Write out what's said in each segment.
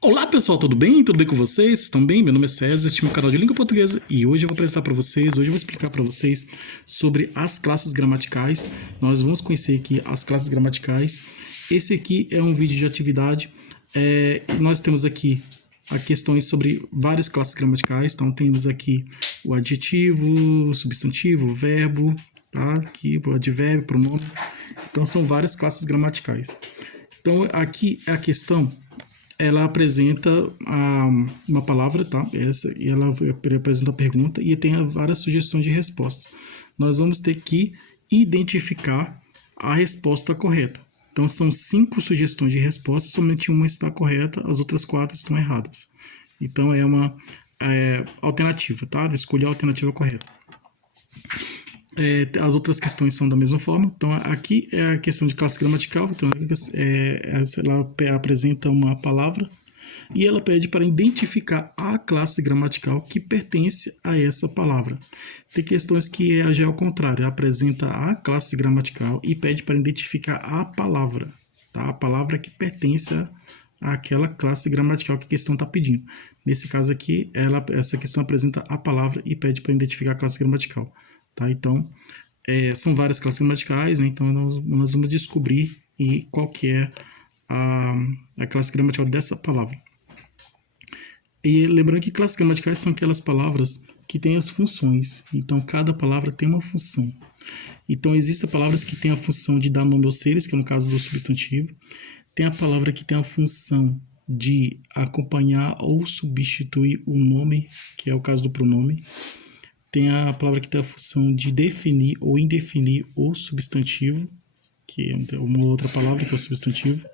Olá pessoal, tudo bem? Tudo bem com vocês? Estão bem? Meu nome é César, este é meu canal de língua portuguesa e hoje eu vou apresentar para vocês, hoje eu vou explicar para vocês sobre as classes gramaticais. Nós vamos conhecer aqui as classes gramaticais. Esse aqui é um vídeo de atividade. Nós temos aqui questões sobre várias classes gramaticais. Então temos aqui o adjetivo, o substantivo, o verbo, tá? Aqui o advérbio, pronome. Então são várias classes gramaticais. Então aqui a questão, ela apresenta uma palavra, tá? E ela apresenta a pergunta e tem várias sugestões de resposta. Nós vamos ter que identificar a resposta correta. Então, são 5 sugestões de resposta, somente uma está correta, as outras 4 estão erradas. Então, é uma alternativa, tá? Escolher a alternativa correta. As outras questões são da mesma forma. Então, aqui é a questão de classe gramatical. Então, ela apresenta uma palavra e ela pede para identificar a classe gramatical que pertence a essa palavra. Tem questões que já é ao contrário, apresenta a classe gramatical e pede para identificar a palavra, tá? A palavra que pertence àquela classe gramatical que a questão está pedindo. Nesse caso aqui, essa questão apresenta a palavra e pede para identificar a classe gramatical. Tá? Então, são várias classes gramaticais, né? Então nós vamos descobrir qual que é a classe gramatical dessa palavra. E lembrando que classes gramaticais são aquelas palavras que têm as funções. Então, cada palavra tem uma função. Então, existem palavras que têm a função de dar nome aos seres, que é no caso do substantivo. Tem a palavra que tem a função de acompanhar ou substituir o nome, que é o caso do pronome. Tem a palavra que tem a função de definir ou indefinir o substantivo, que é uma outra palavra que é o substantivo,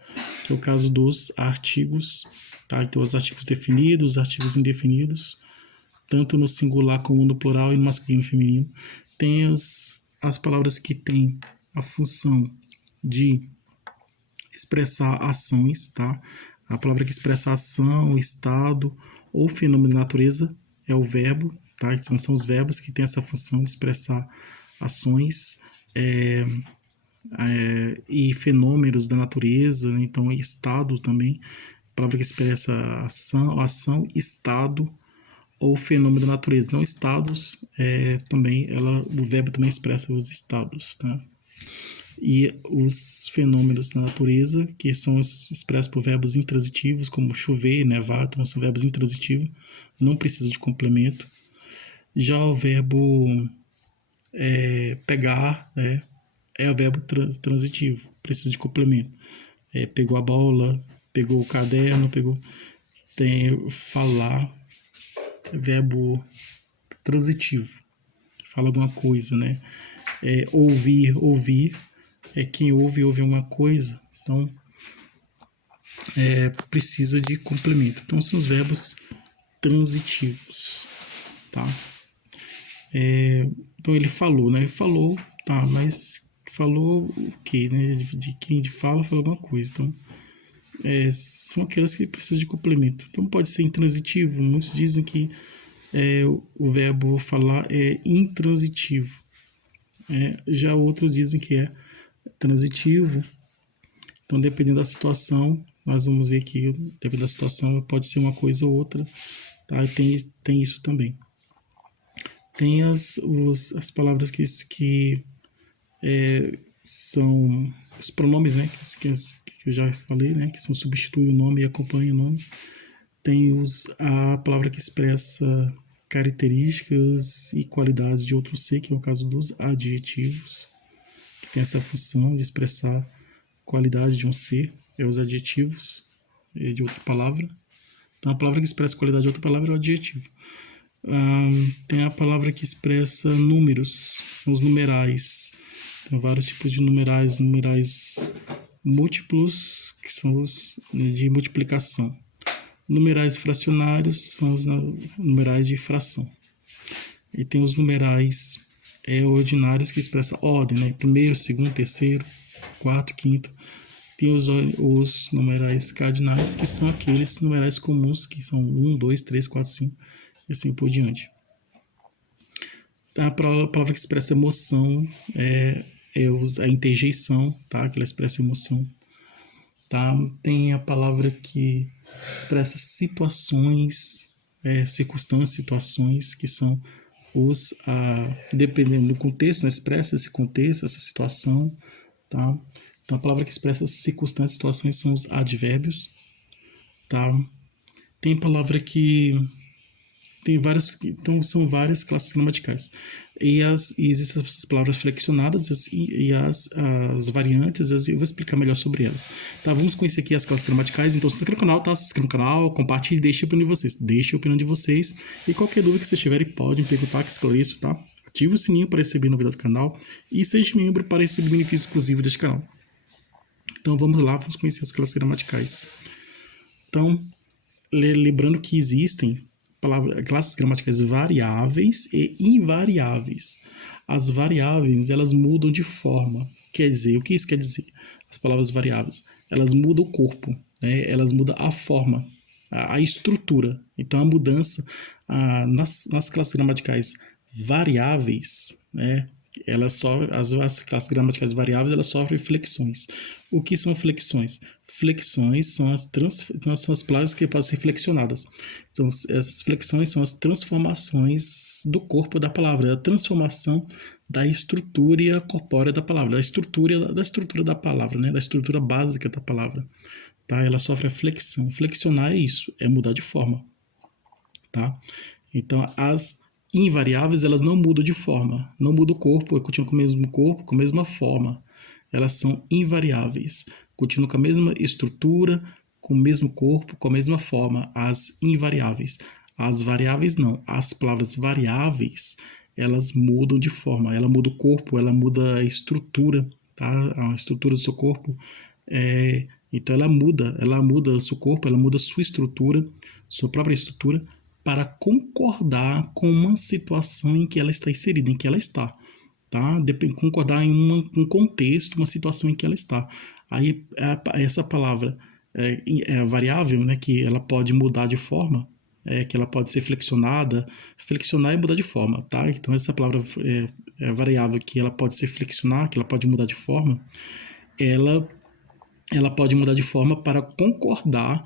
que é o caso dos artigos, tá? Então, os artigos definidos, os artigos indefinidos, tanto no singular como no plural e no masculino e feminino. Tem as palavras que têm a função de expressar ações, tá? A palavra que expressa ação, estado ou fenômeno da natureza é o verbo. Tá? São os verbos que têm essa função de expressar ações e fenômenos da natureza, né? Então, estado também, a palavra que expressa ação, estado ou fenômeno da natureza. Não estados, o verbo também expressa os estados, tá? E os fenômenos da natureza, que são expressos por verbos intransitivos, como chover, nevar, então são verbos intransitivos, não precisa de complemento. Já o verbo pegar, é o verbo transitivo, precisa de complemento. Pegou a bola, pegou o caderno, tem falar, verbo transitivo, fala alguma coisa, né? Ouvir, quem ouve uma coisa, então precisa de complemento. Então são os verbos transitivos, tá? Então ele falou, né? Falou, tá, mas falou o quê, né? De quem fala, falou alguma coisa. Então, são aquelas que precisam de complemento. Então pode ser intransitivo. Muitos dizem que o verbo falar é intransitivo. Já outros dizem que é transitivo. Então, dependendo da situação, nós vamos ver que, dependendo da situação, pode ser uma coisa ou outra. Tá? Tem isso também. Tem as palavras que são os pronomes, né, que eu já falei, né, que são substitui o nome e acompanha o nome. Tem a palavra que expressa características e qualidades de outro ser, que é o caso dos adjetivos, que tem essa função de expressar qualidade de um ser, os adjetivos de outra palavra. Então, a palavra que expressa qualidade de outra palavra é o adjetivo. Tem a palavra que expressa números, são os numerais. Tem vários tipos de numerais múltiplos, que são os de multiplicação. Numerais fracionários são os numerais de fração. E tem os numerais ordinários, que expressam ordem, né? Primeiro, segundo, terceiro, quarto, quinto. Tem os numerais cardinais, que são aqueles numerais comuns, que são 1, 2, 3, 4, 5, e assim por diante. A palavra que expressa emoção a interjeição, tá? Que ela expressa emoção. Tá? Tem a palavra que expressa situações, circunstâncias, situações que são dependendo do contexto, né, expressa esse contexto, essa situação, tá? Então, a palavra que expressa circunstâncias, situações são os advérbios, tá? Tem palavra que tem várias, então são várias classes gramaticais. E existem as palavras flexionadas as variantes, eu vou explicar melhor sobre elas. Tá, vamos conhecer aqui as classes gramaticais. Então, se inscreva no canal, tá? Se inscreva no canal, compartilhe, deixe a opinião de vocês. Deixe a opinião de vocês. E qualquer dúvida que vocês tiverem, podem perguntar que esclareço, tá? Ative o sininho para receber novidade do canal e seja membro para receber benefícios exclusivos deste canal. Então, vamos lá, vamos conhecer as classes gramaticais. Então, lembrando que existem classes gramaticais variáveis e invariáveis. As variáveis, elas mudam de forma. Quer dizer, o que isso quer dizer? As palavras variáveis, elas mudam o corpo, né? Elas mudam a forma, a estrutura. Então, a mudança nas classes gramaticais variáveis, né? As classes gramaticais variáveis, elas sofrem flexões. O que são flexões? Flexões são as palavras que podem ser flexionadas. Então, essas flexões são as transformações do corpo da palavra, a transformação da estrutura corpórea da palavra, da estrutura da palavra, né? Da estrutura básica da palavra. Tá? Ela sofre a flexão. Flexionar é isso, é mudar de forma. Tá? Então, as invariáveis, elas não mudam de forma, não muda o corpo, continuam com o mesmo corpo, com a mesma forma. Elas são invariáveis, continuam com a mesma estrutura, com o mesmo corpo, com a mesma forma, as invariáveis. As variáveis não, as palavras variáveis, elas mudam de forma, ela muda o corpo, ela muda a estrutura, tá? A estrutura do seu corpo, então ela muda o seu corpo, ela muda a sua estrutura, sua própria estrutura, para concordar com uma situação em que ela está inserida, em que ela está, tá? Concordar em um contexto, uma situação em que ela está. Aí essa palavra é variável, né? Que ela pode mudar de forma, que ela pode ser flexionada, flexionar e mudar de forma, tá? Então essa palavra variável que ela pode ser flexionar, que ela pode mudar de forma, ela pode mudar de forma para concordar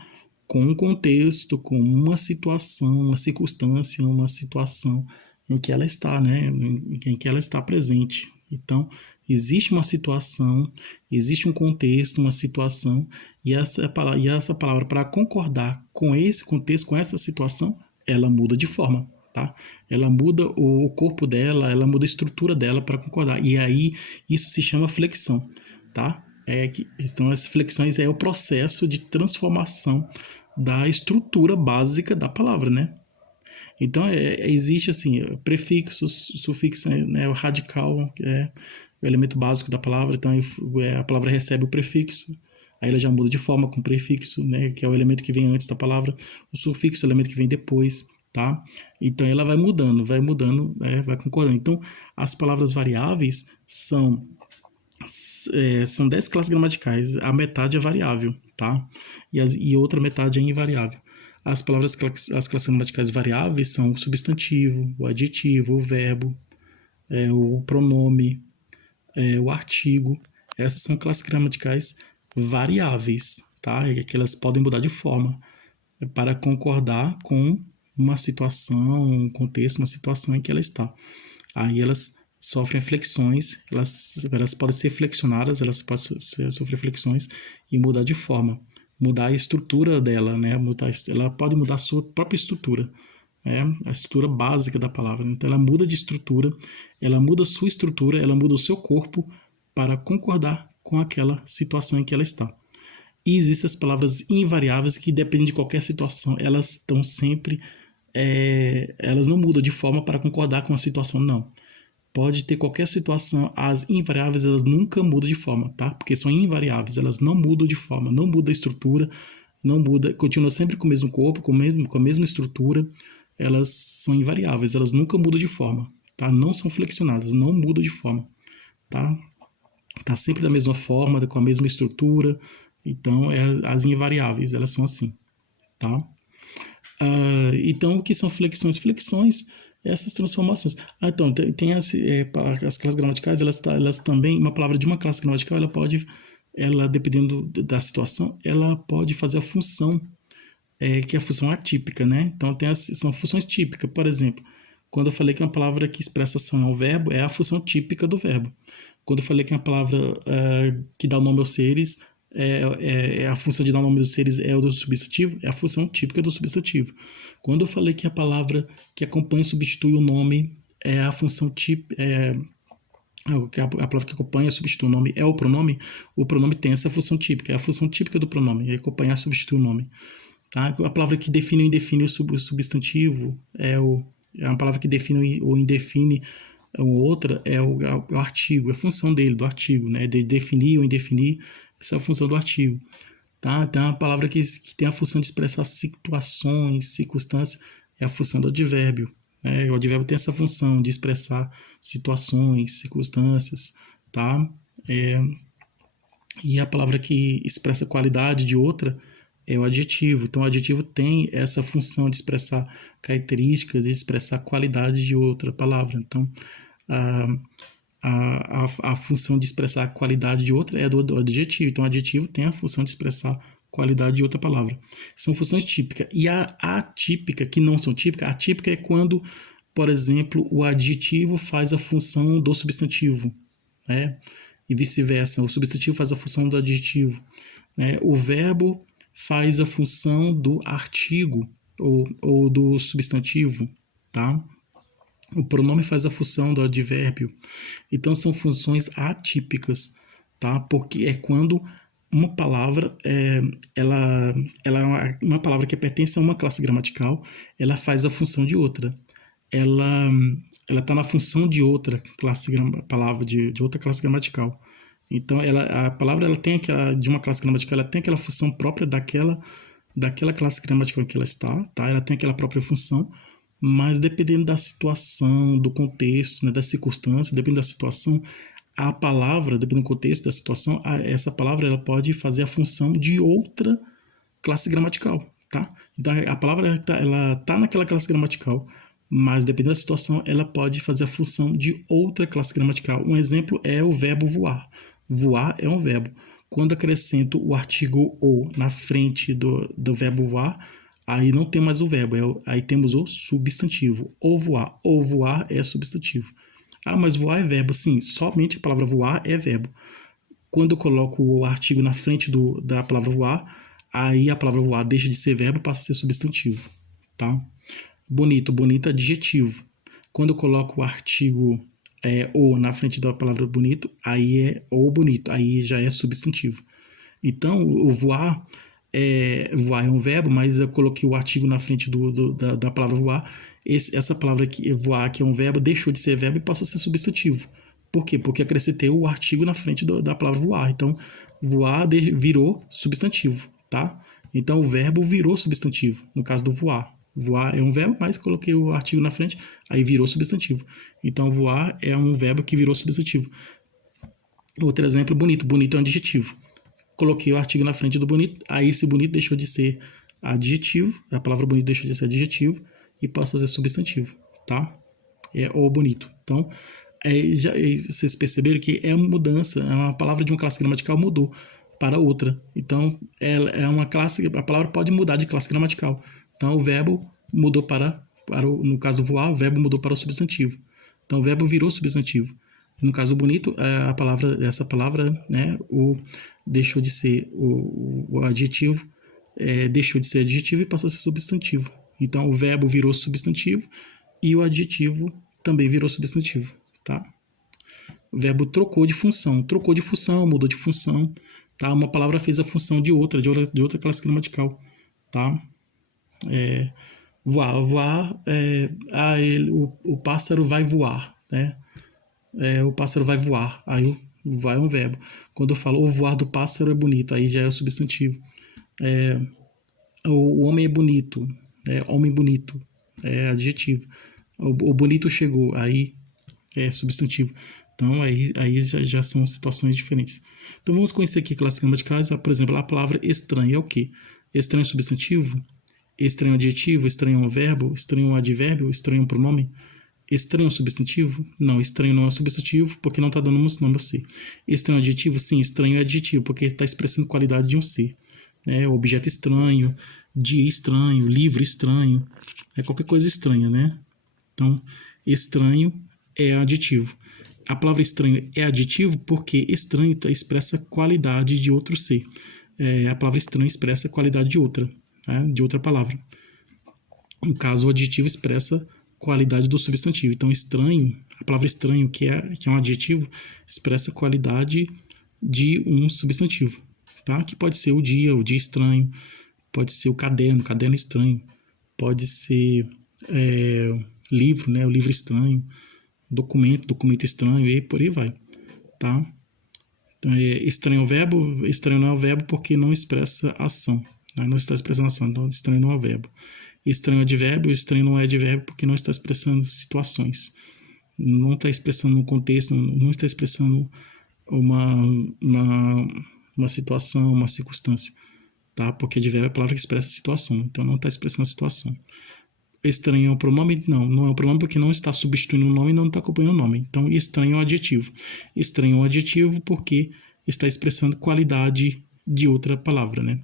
com um contexto, com uma situação, uma circunstância, uma situação em que ela está, né? Em que ela está presente. Então, existe uma situação, existe um contexto, uma situação, e essa palavra para concordar com esse contexto, com essa situação, ela muda de forma, tá? Ela muda o corpo dela, ela muda a estrutura dela para concordar. E aí, isso se chama flexão, tá? Então, as flexões é o processo de transformação da estrutura básica da palavra, né? Então, existe assim, prefixos, sufixo, né? O radical é o elemento básico da palavra, então a palavra recebe o prefixo, aí ela já muda de forma com o prefixo, né? Que é o elemento que vem antes da palavra, o sufixo é o elemento que vem depois, tá? Então, ela vai mudando, vai concordando. Então, as palavras variáveis são 10 classes gramaticais, a metade é variável, tá? E outra metade é invariável. As classes gramaticais variáveis são o substantivo, o adjetivo, o verbo, o pronome, o artigo. Essas são classes gramaticais variáveis, tá? Que elas podem mudar de forma para concordar com uma situação, um contexto, uma situação em que ela está. Aí elas sofrem flexões, elas podem ser flexionadas, elas podem sofrer flexões e mudar de forma, mudar a estrutura dela, né? Ela pode mudar a sua própria estrutura, a estrutura básica da palavra. Então ela muda de estrutura, ela muda a sua estrutura, ela muda o seu corpo para concordar com aquela situação em que ela está. E existem as palavras invariáveis que dependem de qualquer situação, elas estão sempre, elas não mudam de forma para concordar com a situação, não. Pode ter qualquer situação, as invariáveis elas nunca mudam de forma, tá? Porque são invariáveis, elas não mudam de forma, não muda a estrutura, não muda, continua sempre com o mesmo corpo, com a mesma estrutura, elas são invariáveis, elas nunca mudam de forma, tá? Não são flexionadas, não mudam de forma, tá? Tá sempre da mesma forma, com a mesma estrutura, então as invariáveis, elas são assim, tá? Então, o que são flexões? Flexões, essas transformações. Então, tem as classes gramaticais, elas também, uma palavra de uma classe gramatical, ela dependendo da situação, ela pode fazer a função que é a função atípica, né? Então são funções típicas. Por exemplo, quando eu falei que uma palavra que expressa ação é o verbo, é a função típica do verbo. Quando eu falei que uma palavra que dá o nome aos seres, a função de dar o nome aos seres é o do substantivo, é a função típica do substantivo. Quando eu falei que a palavra que acompanha e substitui o nome é a função típica, a palavra que acompanha e substitui o nome é o pronome tem essa função típica, é a função típica do pronome, é acompanhar e substituir o nome. Tá? A palavra que define ou indefine o substantivo é uma palavra que define ou indefine outra é o artigo, é a função dele, do artigo, né? De definir ou indefinir, essa é a função do artigo. Tá? Tem uma palavra que tem a função de expressar situações, circunstâncias, é a função do advérbio. Né? O advérbio tem essa função de expressar situações, circunstâncias, tá? E a palavra que expressa qualidade de outra é o adjetivo. Então, o adjetivo tem essa função de expressar características e expressar qualidade de outra palavra. Então, a função de expressar a qualidade de outra é do adjetivo. Então, o adjetivo tem a função de expressar qualidade de outra palavra. São funções típicas. E a atípica, que não são típicas, a atípica é quando, por exemplo, o adjetivo faz a função do substantivo, né? E vice-versa. O substantivo faz a função do adjetivo, né? O verbo faz a função do artigo ou do substantivo, tá? O pronome faz a função do advérbio. Então, são funções atípicas, tá? Porque é quando uma palavra, ela é uma palavra que pertence a uma classe gramatical, ela faz a função de outra. Ela está na função de outra palavra, de outra classe gramatical. Então, a palavra tem de uma classe gramatical, ela tem aquela função própria daquela classe gramatical em que ela está, tá? Ela tem aquela própria função, mas dependendo da situação, do contexto, né, da circunstância, dependendo da situação, a palavra, dependendo do contexto, da situação, essa palavra ela pode fazer a função de outra classe gramatical, tá? Então, a palavra ela tá naquela classe gramatical, mas dependendo da situação, ela pode fazer a função de outra classe gramatical. Um exemplo é o verbo voar. Voar é um verbo. Quando acrescento o artigo ou na frente do verbo voar, aí não tem mais o verbo, aí temos o substantivo. Ou voar. Ou voar é substantivo. Ah, mas voar é verbo. Sim, somente a palavra voar é verbo. Quando eu coloco o artigo na frente da palavra voar, aí a palavra voar deixa de ser verbo e passa a ser substantivo, tá? Bonito. Bonito é adjetivo. Quando eu coloco o artigo ou na frente da palavra bonito, aí é ou bonito, aí já é substantivo. Então, o voar é um verbo, mas eu coloquei o artigo na frente da palavra voar. Essa palavra aqui, voar, que é um verbo, deixou de ser verbo e passou a ser substantivo. Por quê? Porque acrescentei o artigo na frente da palavra voar. Então, voar virou substantivo, tá? Então, o verbo virou substantivo, no caso do voar. Voar é um verbo, mas coloquei o artigo na frente, aí virou substantivo. Então, voar é um verbo que virou substantivo. Outro exemplo, bonito. Bonito é um adjetivo. Coloquei o artigo na frente do bonito, aí esse bonito deixou de ser adjetivo, a palavra bonito deixou de ser adjetivo e passou a ser substantivo, tá? Ou bonito. Então, vocês perceberam que é uma mudança, uma palavra de uma classe gramatical mudou para outra. Então, é uma classe, a palavra pode mudar de classe gramatical. Então, o verbo mudou no caso do voar, o verbo mudou para o substantivo. Então, o verbo virou substantivo. No caso do bonito, essa palavra, né, deixou de ser o adjetivo, deixou de ser adjetivo e passou a ser substantivo. Então, o verbo virou substantivo e o adjetivo também virou substantivo, tá? O verbo trocou de função, mudou de função, tá? Uma palavra fez a função de outra classe gramatical, tá? Voar, o pássaro vai voar, né? O pássaro vai voar, aí o vai é um verbo. Quando eu falo o voar do pássaro é bonito, aí já é o substantivo. O homem é bonito, homem bonito, é adjetivo. O bonito chegou, aí é substantivo. Então, aí já são situações diferentes. Então, vamos conhecer aqui classes gramaticais. Por exemplo, a palavra estranho é o quê? Estranho é substantivo? Estranho é adjetivo? Estranho é um verbo? Estranho é um advérbio? Estranho é um pronome? Estranho é um substantivo? Não, estranho não é um substantivo, porque não está dando um nome ao ser. Estranho é adjetivo? Sim, estranho é adjetivo, porque está expressando qualidade de um ser. né? Objeto estranho, dia estranho, livro estranho, qualquer coisa estranha, né? Então, estranho é adjetivo. A palavra estranho é adjetivo porque estranho expressa qualidade de outro ser. A palavra estranho expressa qualidade de outra, né? De outra palavra. No caso, o adjetivo expressa qualidade do substantivo. Então, estranho, a palavra estranho, que é um adjetivo, expressa qualidade de um substantivo, tá? Que pode ser o dia estranho, pode ser o caderno estranho, pode ser livro, né? O livro estranho, documento estranho, e por aí vai, tá? Então, estranho é o verbo, estranho não é o verbo porque não expressa ação, né? Não está expressando ação, então estranho não é o verbo. Estranho é advérbio, estranho não é advérbio porque não está expressando situações. Não está expressando um contexto, não está expressando uma situação, uma circunstância, tá? Porque advérbio é a palavra que expressa a situação, então não está expressando a situação. Estranho é um pronome? Não é um pronome porque não está substituindo o nome e não está acompanhando o nome. Então, estranho é um adjetivo. Estranho é um adjetivo porque está expressando qualidade de outra palavra, né?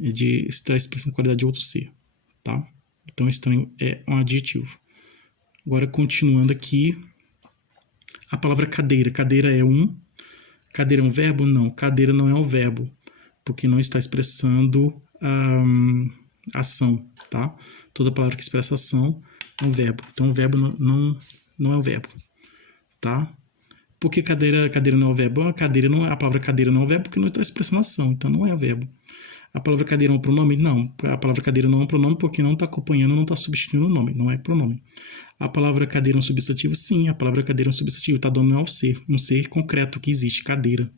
Está expressando qualidade de outro ser, tá? Então, estranho é um adjetivo. Agora, continuando aqui, a palavra cadeira. Cadeira é um verbo? Não, cadeira não é um verbo, porque não está expressando ação, tá? Toda palavra que expressa ação é um verbo. Então, o verbo não é um verbo, tá? Por que cadeira não é um verbo? A palavra cadeira não é um verbo porque não está expressando ação, então não é um verbo. A palavra cadeira é um pronome? Não, a palavra cadeira não é um pronome porque não está acompanhando, não está substituindo o nome, não é pronome. A palavra cadeira é um substantivo? Sim, a palavra cadeira é um substantivo, está dando ao ser, um ser concreto que existe, cadeira.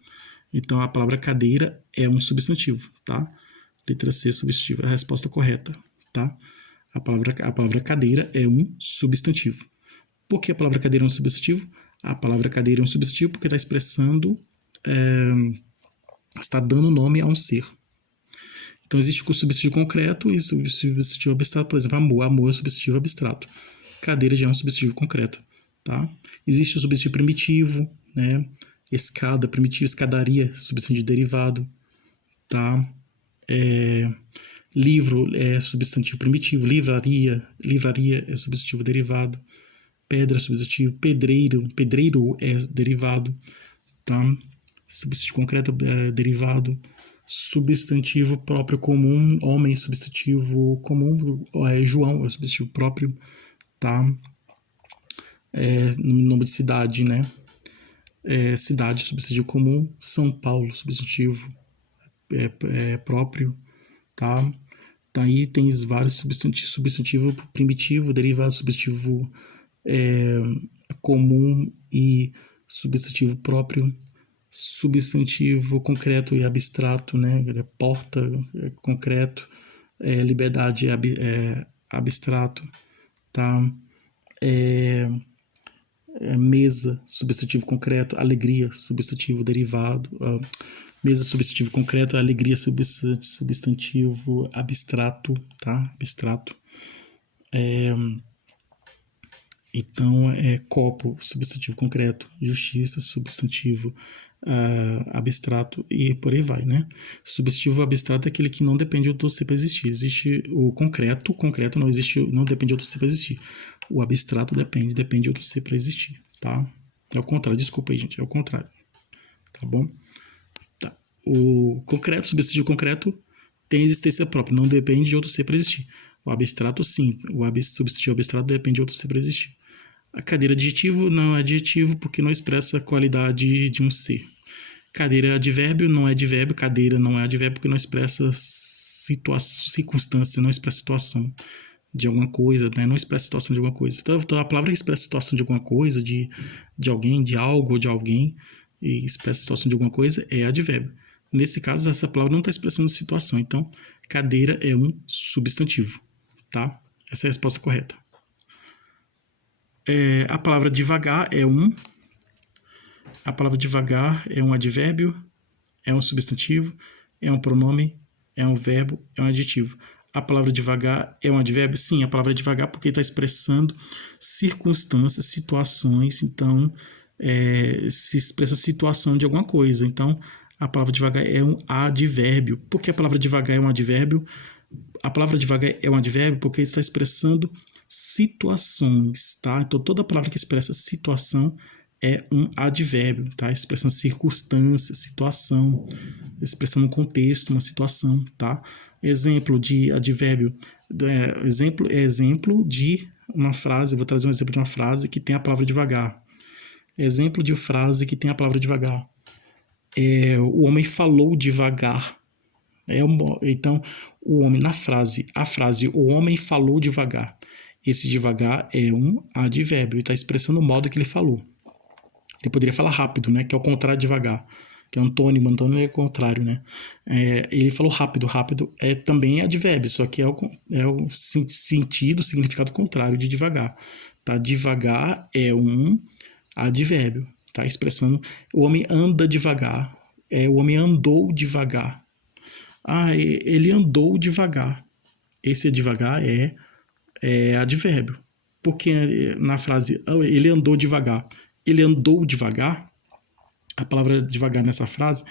Então, a palavra cadeira é um substantivo, tá? Letra C, substantivo, é a resposta correta, tá? A palavra cadeira é um substantivo. Por que a palavra cadeira é um substantivo? A palavra cadeira é um substantivo porque está expressando, está dando nome a um ser. Então, existe o substantivo concreto e o substantivo abstrato. Por exemplo, amor. Amor é um substantivo abstrato. Cadeira já é um substantivo concreto, tá? Existe o substantivo primitivo, né? Escada, primitivo, escadaria, substantivo derivado, tá? Livro é substantivo primitivo, livraria é substantivo derivado, pedra é substantivo, pedreiro é derivado, tá? Substantivo concreto é derivado, substantivo próprio comum, homem, substantivo comum, João é substantivo próprio, tá? Nome de cidade, né? Cidade, substantivo comum, São Paulo, substantivo próprio, tá? Daí tem vários substantivos, substantivo primitivo, derivado, substantivo comum e substantivo próprio, substantivo concreto e abstrato, né? Porta, concreto, liberdade abstrato, tá? Mesa, substantivo concreto, alegria, substantivo derivado, mesa, substantivo concreto, alegria, substantivo abstrato, tá? Abstrato. Então, copo, substantivo concreto, justiça, substantivo abstrato e por aí vai, né? Substantivo abstrato é aquele que não depende de outro ser para existir. Existe o concreto não existe, não depende de outro ser para existir. O abstrato depende de outro ser para existir, tá? É o contrário, desculpa aí, gente, é o contrário, tá bom? Tá. O concreto, substantivo concreto tem existência própria, não depende de outro ser para existir. O abstrato, sim, o substantivo abstrato depende de outro ser para existir. A cadeira adjetivo não é adjetivo porque não expressa a qualidade de um ser. Cadeira é advérbio, não é advérbio. Cadeira não é advérbio porque não expressa circunstância, não expressa situação de alguma coisa, né? Não expressa situação de alguma coisa. Então, a palavra que expressa situação de alguma coisa, de alguém, de algo ou de alguém, e expressa situação de alguma coisa, é advérbio. Nesse caso, essa palavra não está expressando situação. Então, cadeira é um substantivo, tá? Essa é a resposta correta. A palavra devagar a palavra devagar é um advérbio, é um substantivo, é um pronome, é um verbo, é um adjetivo. A palavra devagar é um advérbio? Sim, a palavra devagar porque está expressando circunstâncias, situações, então se expressa situação de alguma coisa. Então, A palavra devagar é um advérbio. Por que a palavra devagar é um advérbio? A palavra devagar é um advérbio porque está expressando situações, tá? Então, toda palavra que expressa situação é um advérbio, tá? Expressando circunstância, situação, expressando um contexto, uma situação, tá? Exemplo de advérbio, exemplo de uma frase, vou trazer um exemplo de uma frase que tem a palavra devagar. Exemplo de frase que tem a palavra devagar. O homem falou devagar. Então, o homem na frase, a frase, o homem falou devagar. Esse devagar é um advérbio, ele está expressando o modo que ele falou. Ele poderia falar rápido, né? Que é o contrário de devagar, que é antônimo é o contrário, né? Ele falou rápido também é advérbio, só que é o sentido, significado contrário de devagar, tá? Devagar é um advérbio, tá? Expressando o homem anda devagar, o homem andou devagar. Ele andou devagar. Esse devagar é advérbio. Porque na frase ele andou devagar, a palavra devagar nessa frase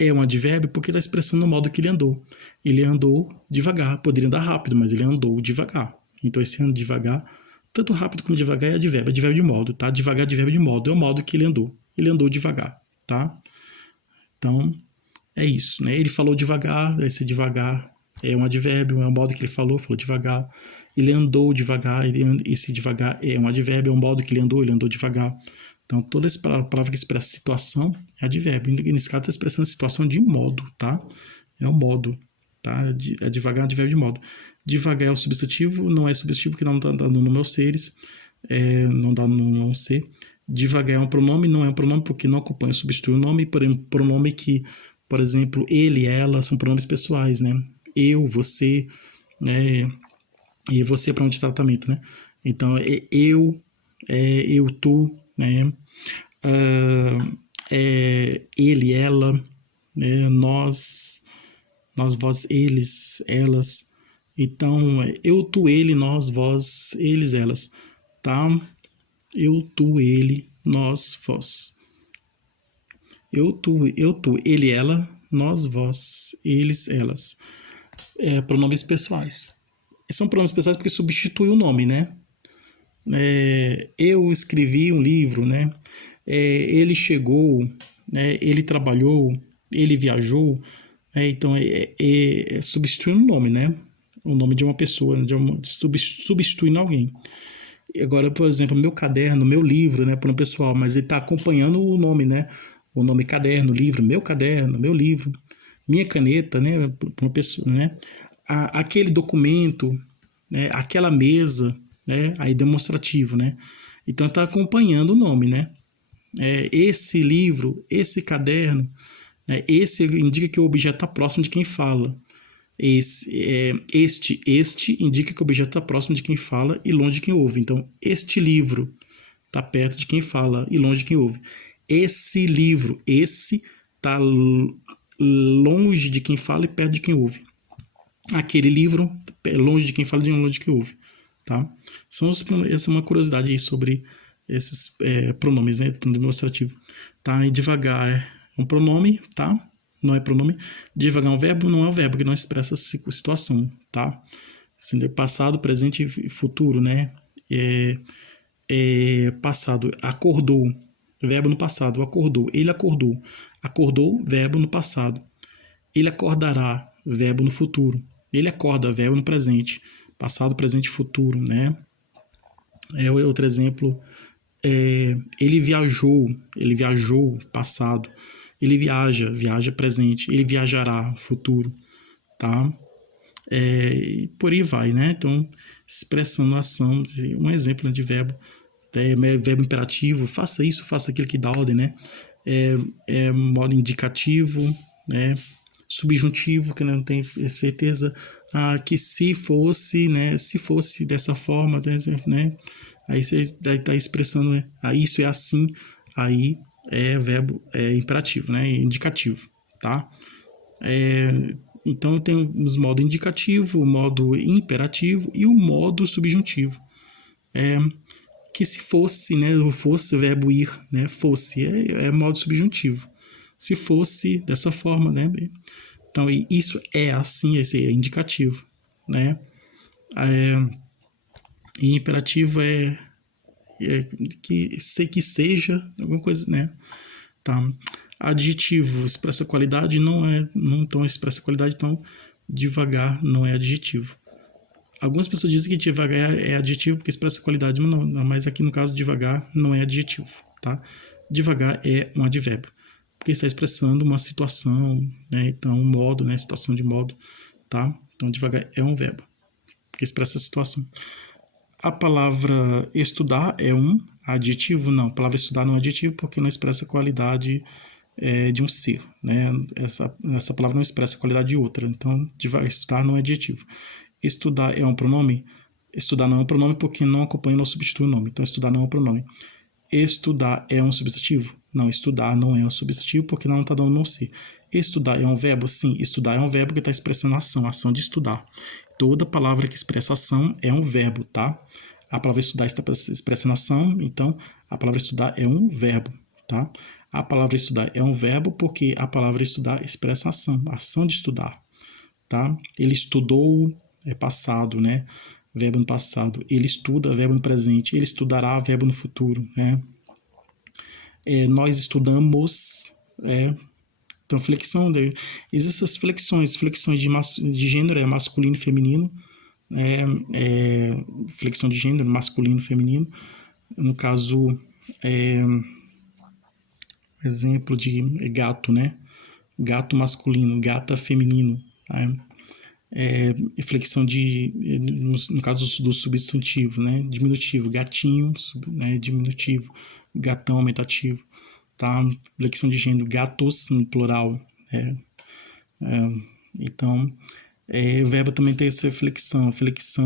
é um advérbio porque está expressando o modo que ele andou. Ele andou devagar, poderia andar rápido, mas ele andou devagar. Então esse ando devagar, tanto rápido como devagar é advérbio de modo, tá? Devagar é advérbio de modo, é o modo que ele andou. Ele andou devagar, tá? Então, é isso, né? Ele falou devagar, esse devagar é um advérbio, é o modo que ele falou devagar. Ele andou devagar, esse devagar é um advérbio, é o modo que ele andou devagar. Então, toda essa palavra que expressa situação é advérbio. Nesse caso, está expressando situação de modo, tá? É o modo, tá? É devagar, advérbio de modo. Devagar é o substantivo, não é substantivo porque não está dando no meus seres, não dá no não ser. Devagar é um pronome, não é um pronome porque não acompanha, substitui o nome, porém, pronome que, por exemplo, ele, ela, são pronomes pessoais, né? Eu, você, e você para um de tratamento, né? Então, eu, tu, né? Ele, ela, né? Nós, vós, eles, elas. Então, eu, tu, ele, nós, vós, eles, elas, tá? Eu, tu, ele, nós, vós. Eu, tu, ele, ela, nós, vós, eles, elas. Pronomes pessoais. São pronomes pessoais porque substitui o nome, né? Eu escrevi um livro, né? Ele chegou, né? Ele trabalhou, ele viajou. Então, substituindo o nome, né? O nome de uma pessoa, substituindo alguém. Agora, por exemplo, meu caderno, meu livro, né? Para um pessoal, mas ele está acompanhando o nome, né? O nome caderno, livro, meu caderno, meu livro, minha caneta, né? Para uma pessoa, né? Aquele documento, né? Aquela mesa, né? Aí demonstrativo, né? Então está acompanhando o nome, né? Esse livro, esse caderno, né? Esse indica que o objeto está próximo de quem fala. Este indica que o objeto está próximo de quem fala e longe de quem ouve. Então, este livro está perto de quem fala e longe de quem ouve. Esse livro, esse está longe de quem fala e perto de quem ouve. Aquele livro, longe de quem fala e longe de quem ouve. Tá? Essa é uma curiosidade aí sobre esses pronomes, né? Pronome demonstrativo. Tá? E devagar é um pronome, tá? Não é pronome. Devagar é um verbo, não é um verbo, que não expressa situação, tá? Sendo passado, presente e futuro, né? Passado, acordou, verbo no passado, acordou, ele acordou. Acordou, verbo no passado. Ele acordará, verbo no futuro. Ele acorda, verbo no presente. Passado, presente e futuro, né? Outro exemplo, ele viajou, passado. Ele viaja presente. Ele viajará, futuro, tá? E por aí vai, né? Então, expressando ação, um exemplo de verbo, verbo imperativo, faça isso, faça aquilo que dá ordem, né? Modo indicativo, né? Subjuntivo, que não tem certeza, que se fosse, né? Se fosse dessa forma, né? Aí você está expressando, né? Isso é assim, aí verbo imperativo, né? Indicativo, tá? Então tem os modo indicativo, o modo imperativo e o modo subjuntivo. Que se fosse, né? Fosse, verbo ir, né? Fosse, modo subjuntivo, Se fosse dessa forma, né? Então, isso é assim, esse é indicativo, né? E imperativo é que seja alguma coisa, né? Tá. Adjetivo expressa qualidade, não tão expressa qualidade, então devagar não é adjetivo. Algumas pessoas dizem que devagar é adjetivo porque expressa qualidade, mas aqui no caso devagar não é adjetivo, tá? Devagar é um advérbio, porque está expressando uma situação, né? Então, um modo, né? Situação de modo, tá? Então, devagar é um verbo, porque expressa a situação. A palavra estudar é um adjetivo? Não, a palavra estudar não é adjetivo porque não expressa qualidade de um ser, né? Essa palavra não expressa a qualidade de outra, então estudar não é adjetivo. Estudar é um pronome? Estudar não é um pronome porque não acompanha ou não substitui o nome, então estudar não é um pronome. Estudar é um substantivo? Não, estudar não é um substantivo porque não está dando no ser. Estudar é um verbo? Sim, estudar é um verbo que está expressando ação, ação de estudar. Toda palavra que expressa ação é um verbo, tá? A palavra estudar está expressando ação, então a palavra estudar é um verbo, tá? A palavra estudar é um verbo porque a palavra estudar expressa ação, ação de estudar, tá? Ele estudou, é passado, né? Verbo no passado. Ele estuda, verbo no presente. Ele estudará, verbo no futuro, né? Nós estudamos, então existem as flexões de gênero, masculino e feminino, flexão de gênero, masculino e feminino. No caso, exemplo de gato, né? Gato masculino, gata feminino. Tá? Flexão no caso do substantivo, né? Diminutivo, gatinho, né? Diminutivo, gatão, aumentativo, tá? Flexão de gênero, gatos, no plural, então, o verbo também tem essa flexão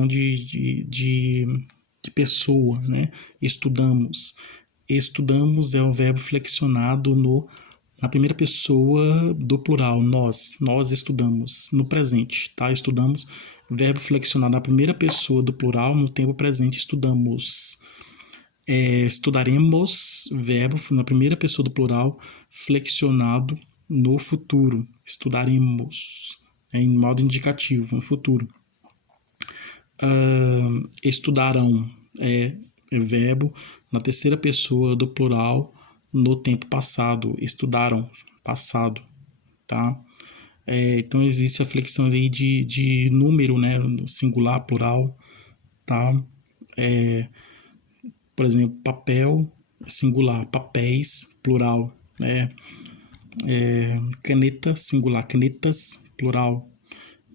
de pessoa, né? Estudamos. Estudamos é um verbo flexionado na primeira pessoa do plural, nós estudamos, no presente, tá? Estudamos, verbo flexionado na primeira pessoa do plural, no tempo presente, estudamos. Estudaremos, verbo na primeira pessoa do plural, flexionado no futuro, estudaremos, em modo indicativo, no futuro. Estudarão é verbo na terceira pessoa do plural, no tempo passado, estudaram, passado, tá? Então existe a flexão aí de número, né? Singular, plural, tá? Por exemplo, papel, singular, papéis, plural, caneta, singular, canetas, plural,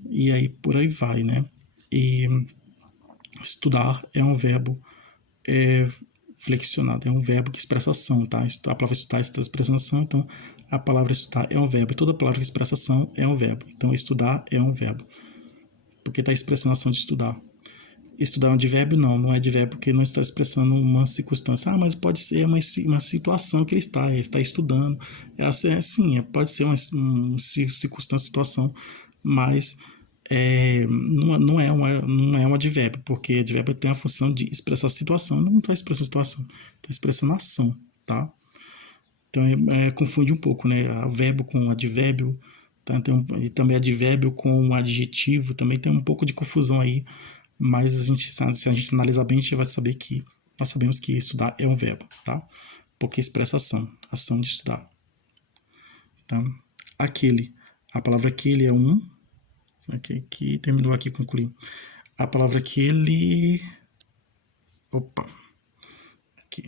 e aí por aí vai, né? E estudar é um verbo flexionado, é um verbo que expressa ação, tá? A palavra estudar está expressando ação, então a palavra estudar é um verbo, e toda palavra que expressa ação é um verbo, então estudar é um verbo, porque está expressando a ação de estudar. Estudar é um advérbio? Não é advérbio porque não está expressando uma circunstância. Mas pode ser uma situação que ele está estudando. Sim, pode ser uma circunstância, situação, mas não é um advérbio, porque advérbio tem a função de expressar a situação, não está expressando a situação, está expressando a ação, tá? Então, confunde um pouco, né? O verbo com advérbio, tá? E também advérbio com adjetivo, também tem um pouco de confusão aí, mas se a gente analisar bem, a gente vai saber que nós sabemos que estudar é um verbo, tá? Porque expressa ação de estudar. Tá? A palavra aquele é um, que terminou aqui, concluiu. A palavra aquele, aqui.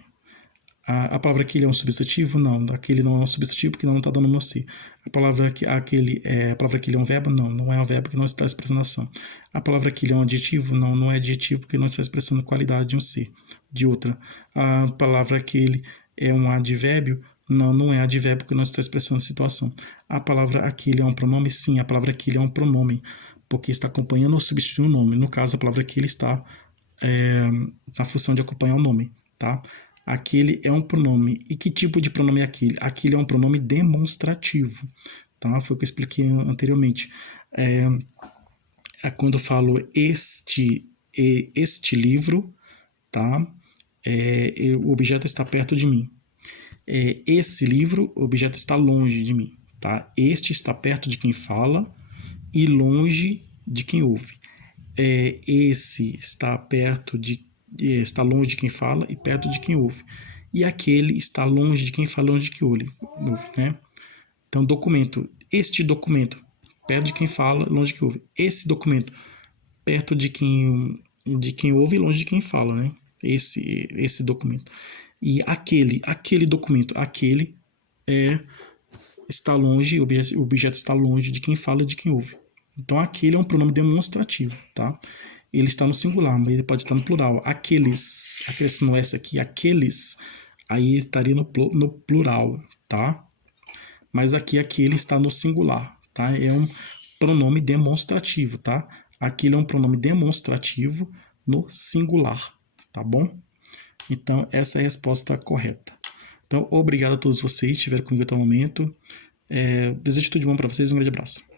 A palavra aquele é um substantivo? Não, aquele não é um substantivo porque não está dando no si. A palavra aquele é um verbo? Não é um verbo porque não está expressando ação. A palavra aquele é um adjetivo? Não é adjetivo porque não está expressando qualidade de um ser, de outra. A palavra aquele é um advérbio? Não é advérbio porque não está expressando situação. A palavra aquele é um pronome? Sim, a palavra aquele é um pronome porque está acompanhando ou substituindo o nome. No caso, a palavra aquele está na função de acompanhar o nome, tá? Aquele é um pronome. E que tipo de pronome é aquele? Aquele é um pronome demonstrativo, tá? Foi o que eu expliquei anteriormente. Quando eu falo este livro, tá? O objeto está perto de mim. esse livro, o objeto está longe de mim, tá? Este está perto de quem fala e longe de quem ouve. Esse está perto de está longe de quem fala e perto de quem ouve. E aquele está longe de quem fala e longe de quem ouve, né? Então, documento. Este documento, perto de quem fala, longe de quem ouve. Esse documento, perto de quem ouve e longe de quem fala, né? Esse documento. E aquele documento, está longe, o objeto está longe de quem fala e de quem ouve. Então, aquele é um pronome demonstrativo, tá? Ele está no singular, mas ele pode estar no plural. Aqueles no S aqui, aqueles, aí estaria no plural, tá? Mas aqui, aquele está no singular, tá? É um pronome demonstrativo, tá? Aquele é um pronome demonstrativo no singular, tá bom? Então, essa é a resposta correta. Então, obrigado a todos vocês que estiveram comigo até o momento. Desejo tudo de bom para vocês, um grande abraço.